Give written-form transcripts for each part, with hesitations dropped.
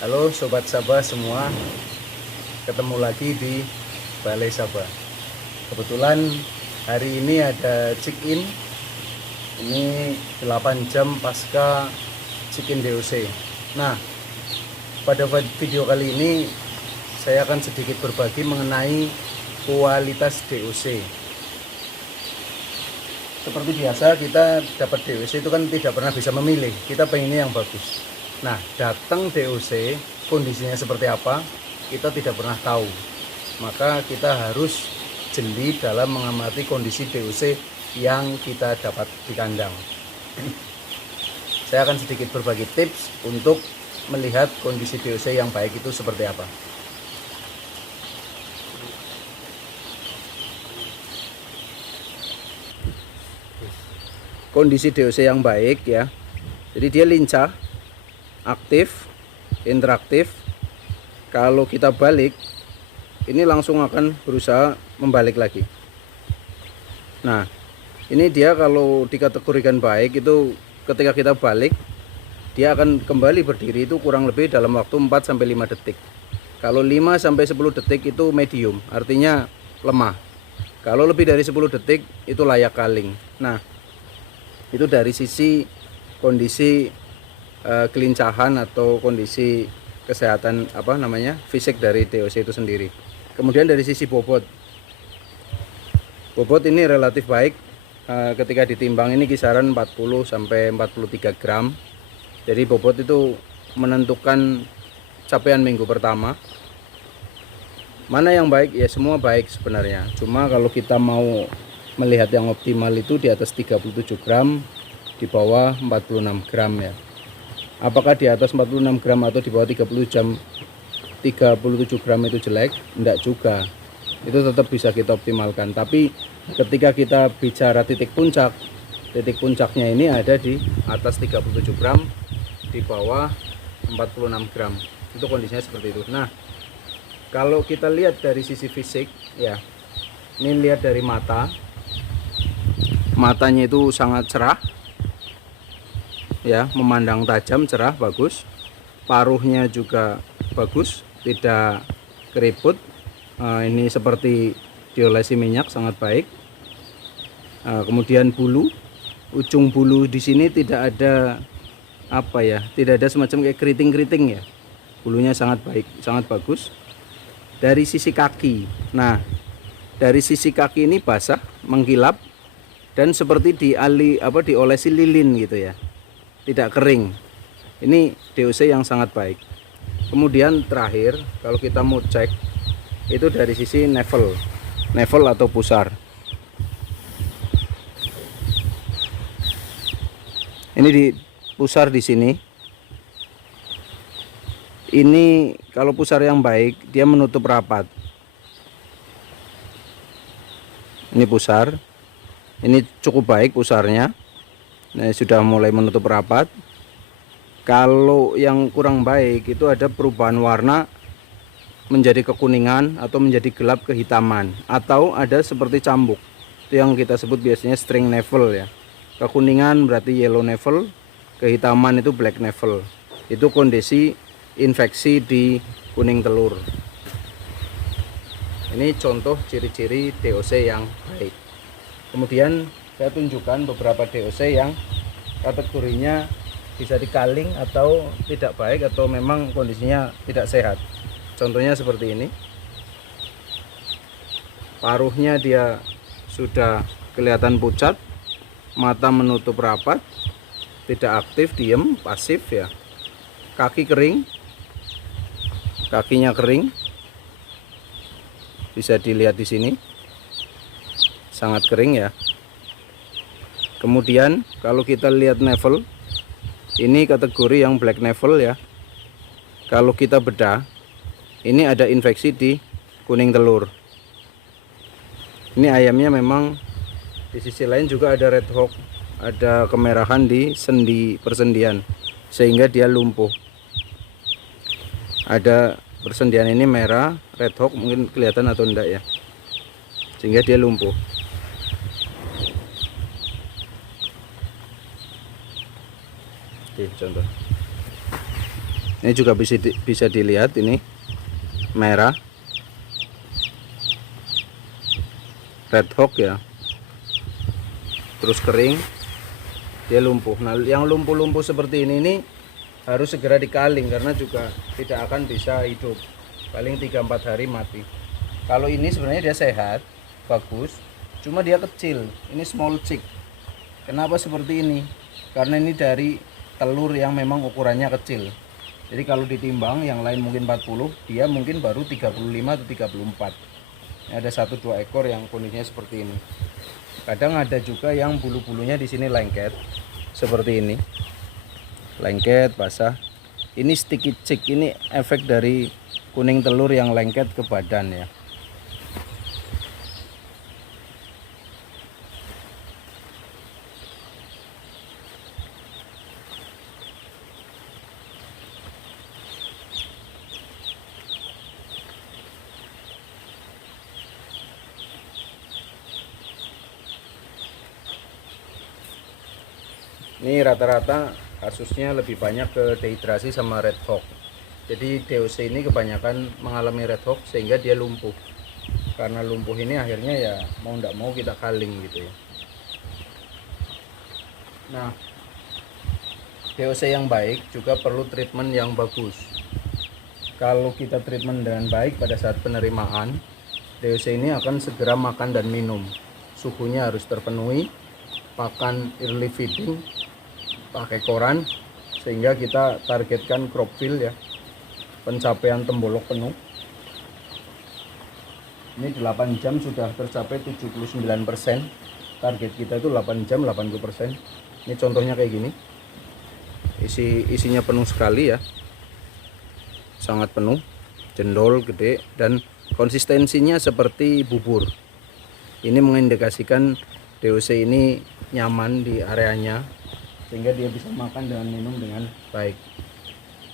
Halo Sobat Sabah semua, ketemu lagi di Balai Sabah. Kebetulan hari ini ada check-in. Ini 8 jam pasca check-in DOC. Nah, pada video kali ini saya akan sedikit berbagi mengenai kualitas DOC. Seperti biasa, kita dapat DOC itu kan tidak pernah bisa memilih, kita pengennya yang bagus. Nah, datang DOC, kondisinya seperti apa, kita tidak pernah tahu. Maka kita harus jeli dalam mengamati kondisi DOC yang kita dapat di kandang. Saya akan sedikit berbagi tips untuk melihat kondisi DOC yang baik itu seperti apa. Kondisi DOC yang baik ya, jadi dia lincah, aktif, interaktif. Kalau kita balik, ini langsung akan berusaha membalik lagi. Nah, ini dia kalau dikategorikan baik itu ketika kita balik, dia akan kembali berdiri itu kurang lebih dalam waktu 4-5 detik. Kalau 5-10 detik itu medium, artinya lemah. Kalau lebih dari 10 detik itu layak kaling. Nah, itu dari sisi kondisi kelincahan atau kondisi kesehatan fisik dari DOC itu sendiri. Kemudian dari sisi bobot ini relatif baik. Ketika ditimbang ini kisaran 40-43 gram. Jadi bobot itu menentukan capaian minggu pertama. Mana yang baik? Ya semua baik sebenarnya. Cuma kalau kita mau melihat yang optimal itu di atas 37 gram, di bawah 46 gram ya. Apakah di atas 46 gram atau di bawah 37 gram itu jelek? Enggak juga. Itu tetap bisa kita optimalkan. Tapi ketika kita bicara titik puncaknya ini ada di atas 37 gram, di bawah 46 gram. Itu kondisinya seperti itu. Nah, kalau kita lihat dari sisi fisik ya, ini lihat dari matanya itu sangat cerah ya, memandang tajam, cerah, bagus. Paruhnya juga bagus, tidak keriput. Ini seperti diolesi minyak, sangat baik. Kemudian ujung bulu di sini tidak ada tidak ada semacam kayak keriting-keriting ya. Bulunya sangat baik, sangat bagus. Dari sisi kaki, nah dari sisi kaki ini basah, mengkilap, dan seperti diolesi lilin gitu ya, tidak kering. Ini DOC yang sangat baik. Kemudian terakhir, kalau kita mau cek itu dari sisi navel atau pusar. Ini di pusar di sini. Ini kalau pusar yang baik dia menutup rapat. Ini pusar. Ini cukup baik pusarnya. Nah, sudah mulai menutup rapat. Kalau yang kurang baik itu ada perubahan warna menjadi kekuningan atau menjadi gelap kehitaman, atau ada seperti cambuk. Itu yang kita sebut biasanya string navel ya. Kekuningan berarti yellow navel, kehitaman itu black navel. Itu kondisi infeksi di kuning telur. Ini contoh ciri-ciri DOC yang baik. Kemudian saya tunjukkan beberapa DOC yang kategorinya bisa dikaling atau tidak baik atau memang kondisinya tidak sehat. Contohnya seperti ini. Paruhnya dia sudah kelihatan pucat, mata menutup rapat, tidak aktif, diem, pasif ya. Kaki kering, kakinya kering, bisa dilihat di sini, sangat kering ya. Kemudian kalau kita lihat navel, ini kategori yang black navel ya. Kalau kita bedah, ini ada infeksi di kuning telur. Ini ayamnya memang di sisi lain juga ada red hawk, ada kemerahan di sendi persendian sehingga dia lumpuh. Ada persendian ini merah, red hawk mungkin kelihatan atau enggak ya, sehingga dia lumpuh. Oke, contoh. Ini juga bisa dilihat, ini merah, red hawk ya, terus kering, dia lumpuh. Nah, yang lumpuh-lumpuh seperti ini harus segera dikaling karena juga tidak akan bisa hidup, paling 3-4 hari mati. Kalau ini sebenarnya dia sehat, bagus, cuma dia kecil, ini small chick. Kenapa seperti ini? Karena ini dari telur yang memang ukurannya kecil. Jadi kalau ditimbang yang lain mungkin 40, dia mungkin baru 35 atau 34. Ini ada 1-2 ekor yang kondisinya seperti ini. Kadang ada juga yang bulu-bulunya di sini lengket seperti ini. Lengket, basah. Ini sticky chick, ini efek dari kuning telur yang lengket ke badan ya. Ini rata-rata kasusnya lebih banyak ke dehidrasi sama red hawk. Jadi DOC ini kebanyakan mengalami red hawk sehingga dia lumpuh. Karena lumpuh ini akhirnya ya mau tidak mau kita kaling gitu ya. Nah, DOC yang baik juga perlu treatment yang bagus. Kalau kita treatment dengan baik pada saat penerimaan, DOC ini akan segera makan dan minum. Suhunya harus terpenuhi, pakan early feeding, pakai koran, sehingga kita targetkan crop fill ya, pencapaian tembolok penuh. Ini 8 jam sudah tercapai 79%. Target kita itu 8 jam 80%. Ini contohnya kayak gini. Isinya penuh sekali ya. Sangat penuh, jendol gede dan konsistensinya seperti bubur. Ini mengindikasikan DOC ini nyaman di areanya sehingga dia bisa makan dan minum dengan baik.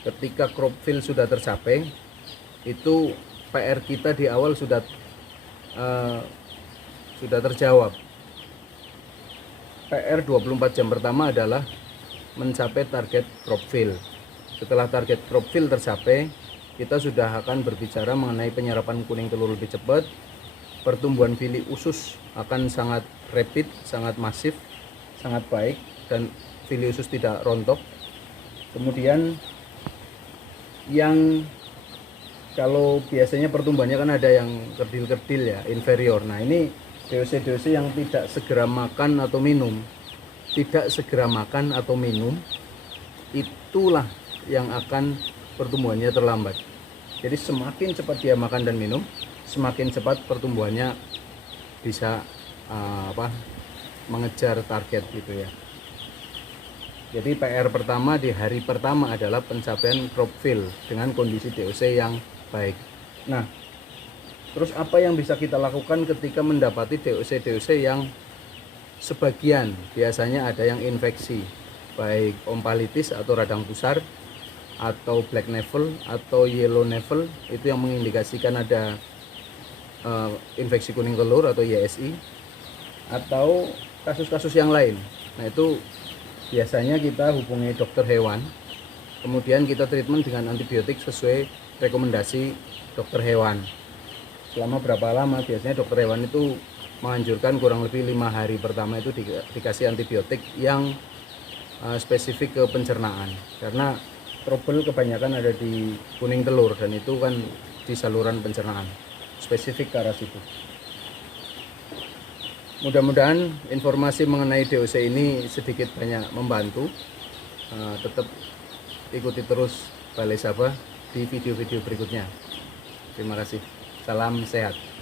Ketika crop fill sudah tercapai, itu PR kita di awal sudah terjawab. PR 24 jam pertama adalah mencapai target crop fill. Setelah target crop fill tercapai, kita sudah akan berbicara mengenai penyerapan kuning telur lebih cepat, pertumbuhan fili usus akan sangat rapid, sangat masif, sangat baik, dan fili usus tidak rontok. Kemudian yang kalau biasanya pertumbuhannya kan ada yang kerdil-kerdil ya, inferior. Nah, ini DOC yang tidak segera makan atau minum, itulah yang akan pertumbuhannya terlambat. Jadi semakin cepat dia makan dan minum, semakin cepat pertumbuhannya bisa mengejar target gitu ya. Jadi PR pertama di hari pertama adalah pencapaian crop fill dengan kondisi DOC yang baik. Nah, terus apa yang bisa kita lakukan ketika mendapati DOC yang sebagian biasanya ada yang infeksi, baik ompalitis atau radang pusar, atau black navel atau yellow navel, itu yang mengindikasikan ada infeksi kuning telur atau YSI, atau kasus-kasus yang lain. Nah, itu biasanya kita hubungi dokter hewan, kemudian kita treatment dengan antibiotik sesuai rekomendasi dokter hewan. Selama berapa lama? Biasanya dokter hewan itu menganjurkan kurang lebih 5 hari pertama itu dikasih antibiotik yang spesifik ke pencernaan, karena trouble kebanyakan ada di kuning telur dan itu kan di saluran pencernaan, spesifik ke arah situ. Mudah-mudahan informasi mengenai DOC ini sedikit banyak membantu. Tetap ikuti terus Balai Sabah di video-video berikutnya. Terima kasih. Salam sehat.